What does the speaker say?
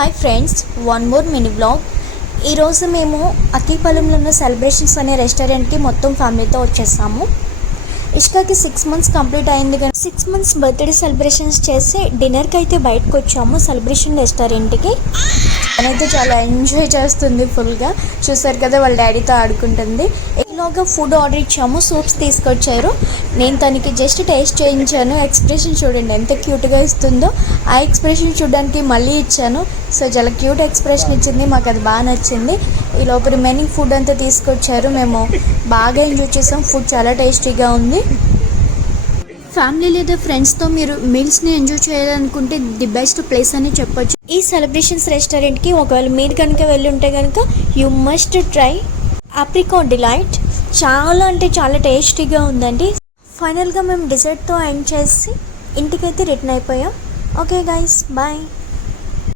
Hi friends, one more mini vlog. ఈరోజు మేము అతిపాలెంలో ఉన్న సెలబ్రేషన్స్ అనే రెస్టారెంట్కి మొత్తం ఫ్యామిలీతో వచ్చేసాము. ఇష్కాకి 6 months కంప్లీట్ అయింది కానీ 6 months బర్త్డే సెలబ్రేషన్స్ చేసి డిన్నర్కి అయితే బయటకు వచ్చాము సెలబ్రేషన్ రెస్టారెంట్కి. తనైతే చాలా ఎంజాయ్ చేస్తుంది ఫుల్గా. చూసారు కదా, వాళ్ళ డాడీతో ఆడుకుంటుంది. ఈలోగా ఫుడ్ ఆర్డర్ ఇచ్చాము, సూప్స్ తీసుకొచ్చారు. నేను తనకి జస్ట్ టేస్ట్ చేయించాను. ఎక్స్ప్రెషన్ చూడండి ఎంత క్యూట్గా ఇస్తుందో. ఆ ఎక్స్ప్రెషన్ చూడడానికి మళ్ళీ ఇచ్చాను. సో చాలా క్యూట్ ఎక్స్ప్రెషన్ ఇచ్చింది, మాకు అది బాగా నచ్చింది. ఈ లోపల రిమైనింగ్ ఫుడ్ అంతా తీసుకొచ్చారు. మేము బాగా ఎంజాయ్ చేసాం. ఫుడ్ చాలా టేస్టీగా ఉంది. ఫ్యామిలీ లేదా ఫ్రెండ్స్తో మీరు మీల్స్ని ఎంజాయ్ చేయాలనుకుంటే ది బెస్ట్ ప్లేస్ అని చెప్పొచ్చు. ఈ సెలబ్రేషన్స్ రెస్టారెంట్కి ఒకవేళ మీరు కనుక వెళ్ళి ఉంటే కనుక you must try apricot delight. చాలా అంటే చాలా టేస్టీగా ఉందండి. ఫైనల్గా మేము డిజర్ట్తో ఎండ్ చేసి ఇంటికైతే రిటర్న్ అయిపోయాం. Okay guys, bye.